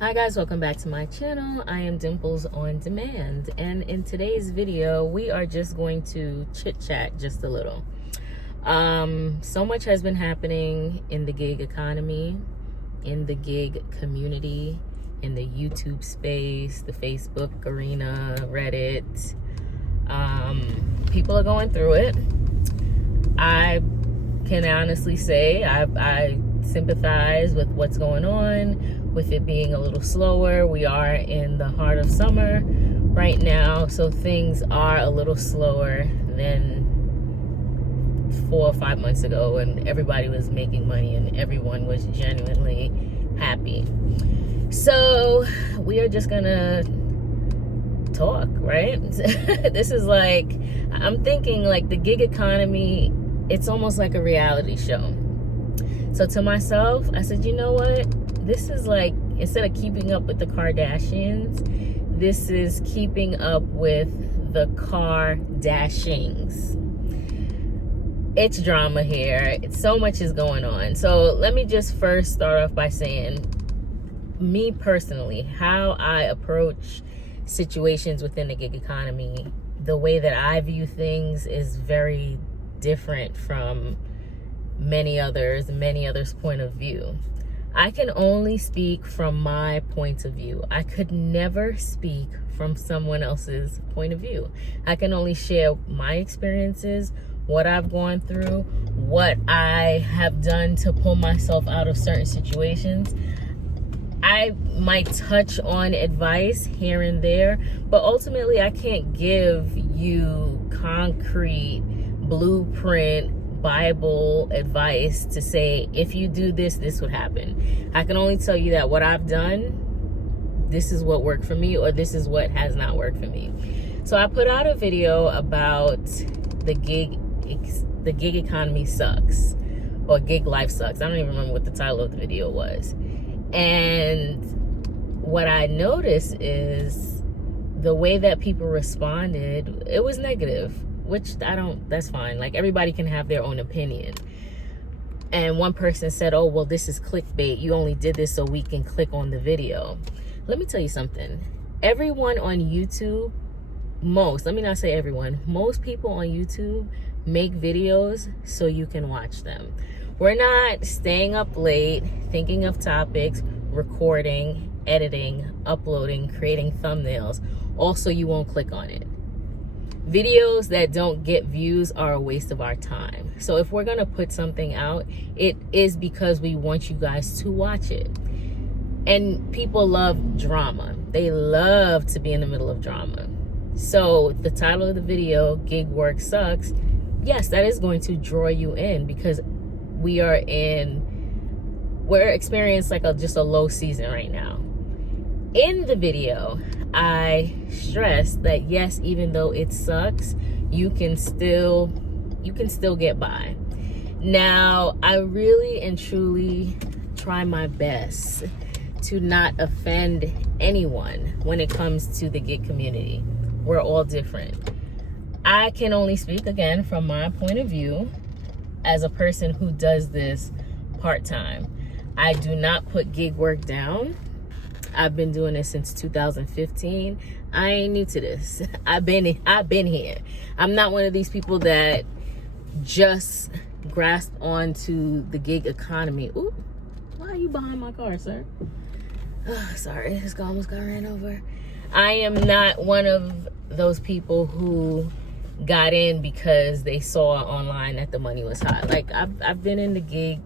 Hi guys, welcome back to my channel. I am Dimples on Demand, and in today's video we are just going to chit chat just a little. So much has been happening in the gig economy, in the gig community, in the YouTube space, the Facebook arena, Reddit. People are going through it. I can honestly say I sympathize with what's going on, with it being a little slower. We are in the heart of summer right now, so things are a little slower than 4 or 5 months ago when everybody was making money and everyone was genuinely happy. So we are just gonna talk, right? This is like, I'm thinking like the gig economy, it's almost like a reality show. So to myself, I said, you know what? This is like, instead of keeping up with the Car-Dashings, this is keeping up with the Car-Dashings. It's drama here. So much is going on. So let me just first start off by saying, me personally, how I approach situations within the gig economy, the way that I view things is very different from many others' point of view. I can only speak from my point of view. I could never speak from someone else's point of view. I can only share my experiences, what I've gone through, what I have done to pull myself out of certain situations. I might touch on advice here and there, but ultimately I can't give you concrete blueprint Bible advice to say, if you do this, this would happen. I can only tell you that what I've done, this is what worked for me, or this is what has not worked for me. So I put out a video about the gig economy sucks, or gig life sucks. I don't even remember what the title of the video was. And what I noticed is the way that people responded, it was negative, which that's fine. Like, everybody can have their own opinion. And one person said, oh, well, this is clickbait. You only did this so we can click on the video. Let me tell you something. Everyone on YouTube, let me not say everyone, most people on YouTube make videos so you can watch them. We're not staying up late, thinking of topics, recording, editing, uploading, creating thumbnails, also you won't click on it. Videos that don't get views are a waste of our time. So if we're gonna put something out, it is because we want you guys to watch it. And people love drama. They love to be in the middle of drama. So the title of the video, Gig Work Sucks, yes, that is going to draw you in, because we're experiencing like just a low season right now. In the video, I stressed that yes, even though it sucks, you can still get by. Now, I really and truly try my best to not offend anyone when it comes to the gig community. We're all different. I can only speak, again, from my point of view as a person who does this part-time. I do not put gig work down. I've been doing this since 2015. I ain't new to this. I've been here. I'm not one of these people that just grasp onto the gig economy. Ooh, why are you behind my car, sir? Oh, sorry, this guy almost got ran over. I am not one of those people who got in because they saw online that the money was high. Like, I've been in the gig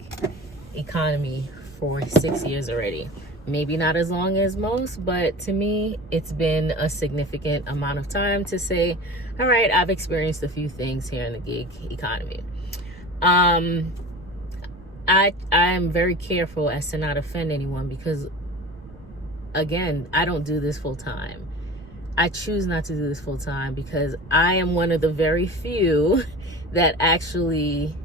economy for 6 years already. Maybe not as long as most, but to me, it's been a significant amount of time to say, all right, I've experienced a few things here in the gig economy. I am very careful as to not offend anyone, because again, I don't do this full time. I choose not to do this full time because I am one of the very few that actually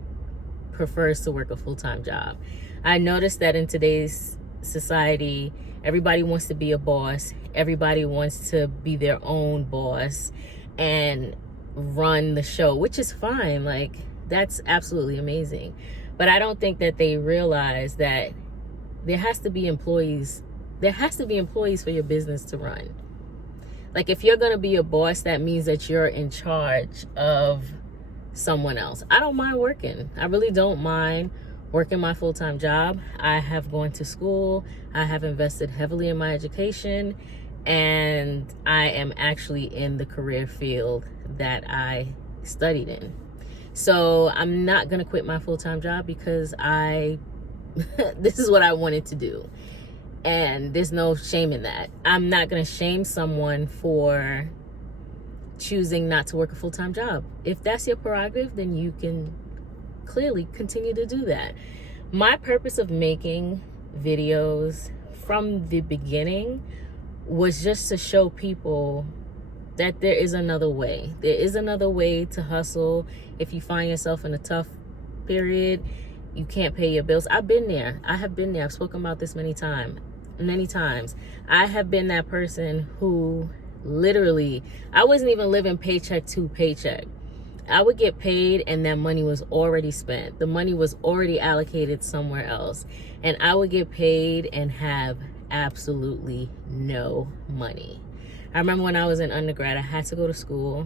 prefers to work a full-time job. I noticed that in today's society, everybody wants to be a boss. Everybody wants to be their own boss and run the show, which is fine. Like, that's absolutely amazing. But I don't think that they realize that there has to be employees There has to be employees for your business to run. Like, if you're going to be a boss, that means that you're in charge of someone else. I don't mind working. I really don't mind working my full-time job. I have gone to school. I have invested heavily in my education, and I am actually in the career field that I studied in. So I'm not going to quit my full-time job because this is what I wanted to do. And there's no shame in that. I'm not going to shame someone for choosing not to work a full-time job. If that's your prerogative, then you can clearly continue to do that. My purpose of making videos from the beginning was just to show people that there is another way. There is another way to hustle. If you find yourself in a tough period, you can't pay your bills. I've been there. I have been there. I've spoken about this many times. I have been that person who literally, I wasn't even living paycheck to paycheck. I would get paid and that money was already spent. The money was already allocated somewhere else. And I would get paid and have absolutely no money. I remember when I was in undergrad, I had to go to school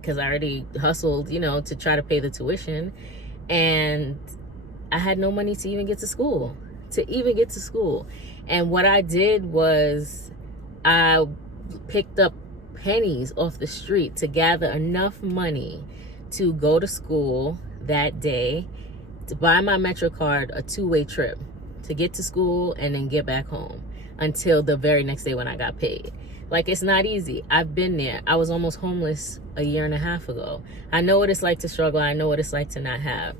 because I already hustled, to try to pay the tuition. And I had no money to even get to school. And what I did was I picked up pennies off the street to gather enough money to go to school that day, to buy my Metro card, a two-way trip to get to school and then get back home until the very next day when I got paid. Like, it's not easy. I've been there. I was almost homeless a year and a half ago. I know what it's like to struggle. I know what it's like to not have.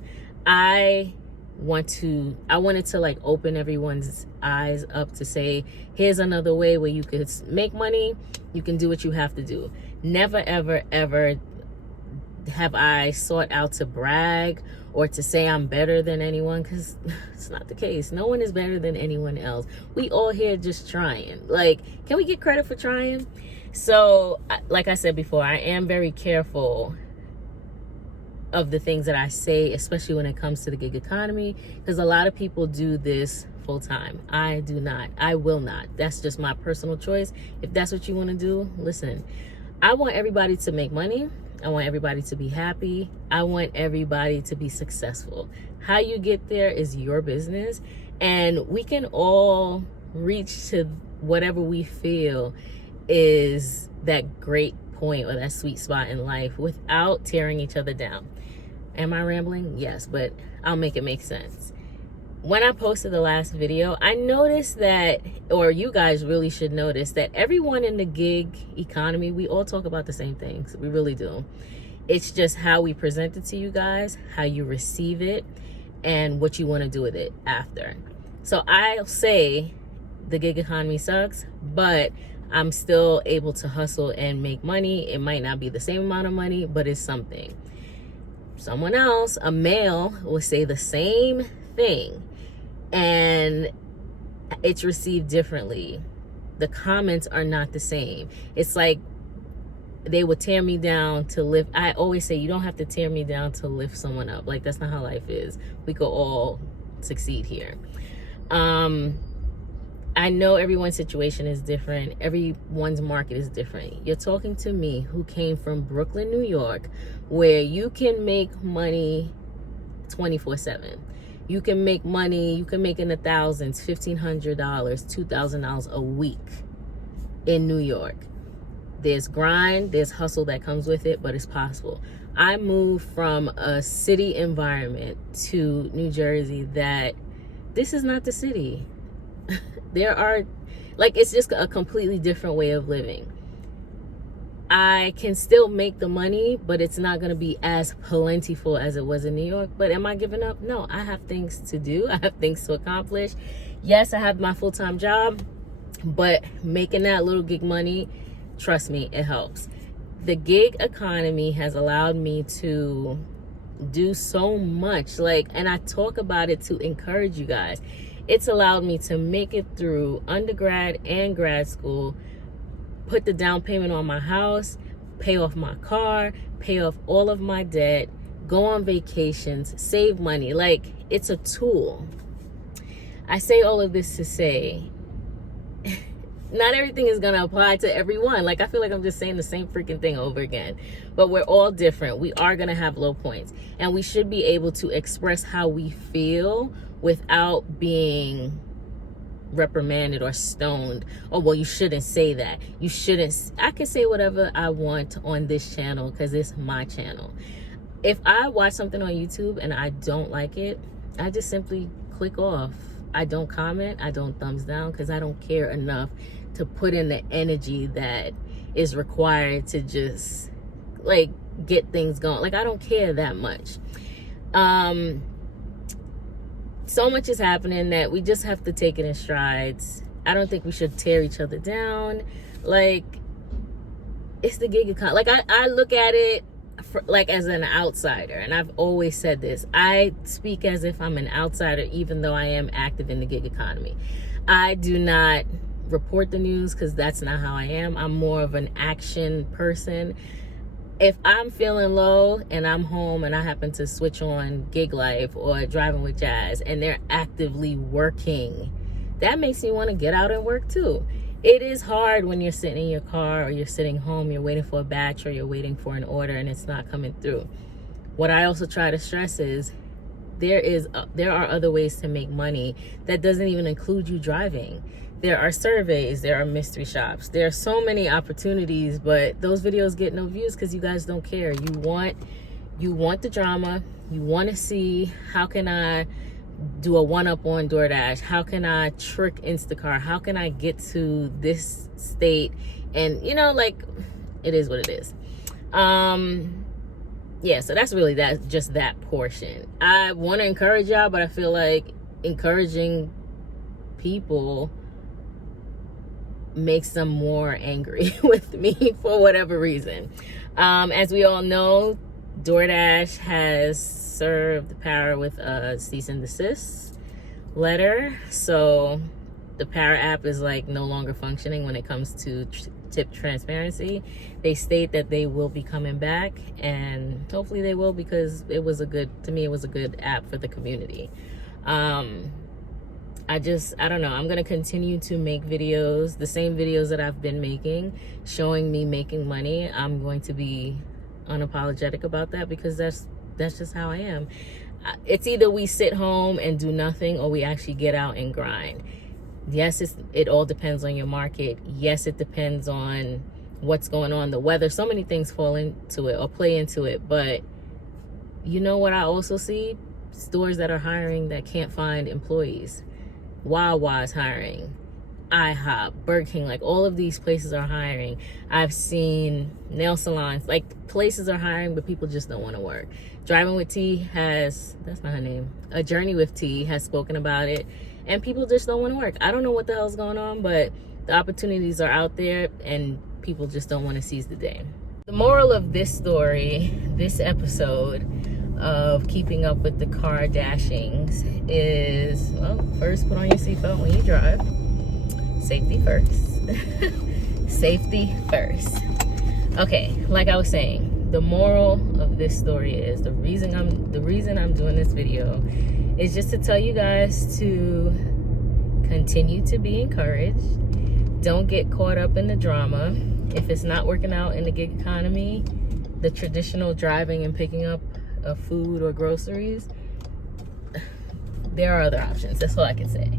I wanted to like open everyone's eyes up to say, here's another way where you could make money. You can do what you have to do. Never, ever, ever have I sought out to brag or to say I'm better than anyone, because it's not the case. No one is better than anyone else. We all here just trying. Like, can we get credit for trying? So, like I said before, I am very careful of the things that I say, especially when it comes to the gig economy, because a lot of people do this full time. I do not. I will not. That's just my personal choice. If that's what you want to do, listen, I want everybody to make money. I want everybody to be happy. I want everybody to be successful. How you get there is your business, and we can all reach to whatever we feel is that great point or that sweet spot in life without tearing each other down. Am I rambling? Yes, but I'll make it make sense. When I posted the last video, I noticed that, or you guys really should notice, that everyone in the gig economy, we all talk about the same things. We really do. It's just how we present it to you guys, how you receive it, and what you want to do with it after. So I'll say the gig economy sucks, but I'm still able to hustle and make money. It might not be the same amount of money, but it's something. Someone else, a male, will say the same thing, and it's received differently. The comments are not the same. It's like they would tear me down to lift. I always say, you don't have to tear me down to lift someone up. Like, that's not how life is. We could all succeed here. I know everyone's situation is different. Everyone's market is different. You're talking to me who came from Brooklyn, New York, where you can make money 24/7. You can make money, you can make in the thousands, $1,500, $2,000 a week in New York. There's grind, there's hustle that comes with it, but it's possible. I moved from a city environment to New Jersey that this is not the city. There are, like, it's just a completely different way of living. I can still make the money, but it's not going to be as plentiful as it was in New York. But am I giving up? No, I have things to do. I have things to accomplish. Yes, I have my full-time job, but making that little gig money, trust me, it helps. The gig economy has allowed me to do so much, and I talk about it to encourage you guys. It's allowed me to make it through undergrad and grad school, put the down payment on my house, pay off my car, pay off all of my debt, go on vacations, save money. Like, it's a tool. I say all of this to say, not everything is going to apply to everyone. Like, I feel like I'm just saying the same freaking thing over again. But we're all different. We are going to have low points. And we should be able to express how we feel without being reprimanded or stoned. Oh, well, you shouldn't say that. You shouldn't. I can say whatever I want on this channel because it's my channel. If I watch something on YouTube and I don't like it, I just simply click off. I don't comment. I don't thumbs down because I don't care enough to put in the energy that is required to just like get things going. Like, I don't care that much. So much is happening that we just have to take it in strides. I don't think we should tear each other down. Like, it's the gig economy. Like, I look at it like as an outsider, and I've always said this. I speak as if I'm an outsider, even though I am active in the gig economy. I do not report the news because that's not how I am. I'm more of an action person. If I'm feeling low and I'm home and I happen to switch on Gig Life or Driving with Jazz and they're actively working, that makes me want to get out and work too. It is hard when you're sitting in your car or you're sitting home, you're waiting for a batch or you're waiting for an order and it's not coming through. What I also try to stress is there are other ways to make money that doesn't even include you driving. There are surveys, there are mystery shops. There are so many opportunities, but those videos get no views because you guys don't care. You want the drama. You want to see, how can I do a one-up on DoorDash? How can I trick Instacart? How can I get to this state? And, you know, like, it is what it is. Yeah, so that's really just that portion. I want to encourage y'all, but I feel like encouraging people makes them more angry with me for whatever reason. As we all know, DoorDash has served the power with a cease and desist letter. So the Power app is like no longer functioning when it comes to tip transparency. They state that they will be coming back, and hopefully they will, because it was a good app for the community. I don't know. I'm going to continue to make videos, the same videos that I've been making, showing me making money. I'm going to be unapologetic about that because that's just how I am. It's either we sit home and do nothing or we actually get out and grind. Yes, it all depends on your market. Yes, it depends on what's going on, the weather. So many things fall into it or play into it. But you know what I also see? Stores that are hiring that can't find employees. Wawa's hiring, IHOP, Burger King, like all of these places are hiring. I've seen nail salons, like places are hiring, but people just don't want to work. Driving with T that's not her name, A Journey with T has spoken about it, and people just don't want to work. I don't know what the hell's going on, but the opportunities are out there and people just don't want to seize the day. The moral of this story, this episode of keeping up with the Car-Dashings is, well, first put on your seatbelt when you drive. Safety first. Safety first. Okay, like I was saying, the moral of this story is, the reason I'm doing this video is just to tell you guys to continue to be encouraged. Don't get caught up in the drama. If it's not working out in the gig economy, the traditional driving and picking up of food or groceries, there are other options. That's all I can say.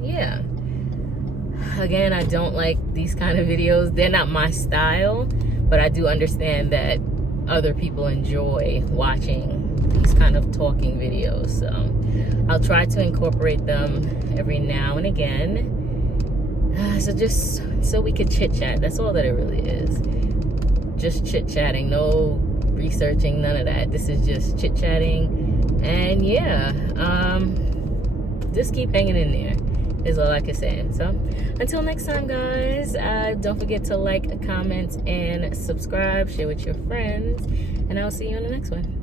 Yeah, again, I don't like these kind of videos. They're not my style, but I do understand that other people enjoy watching these kind of talking videos, so I'll try to incorporate them every now and again, so just so we could chit chat. That's all that it really is. Just chit-chatting, no researching, none of that. This is just chit-chatting. And yeah, just keep hanging in there is all I can say. So until next time, guys, don't forget to like, comment, and subscribe, share with your friends, and I'll see you on the next one.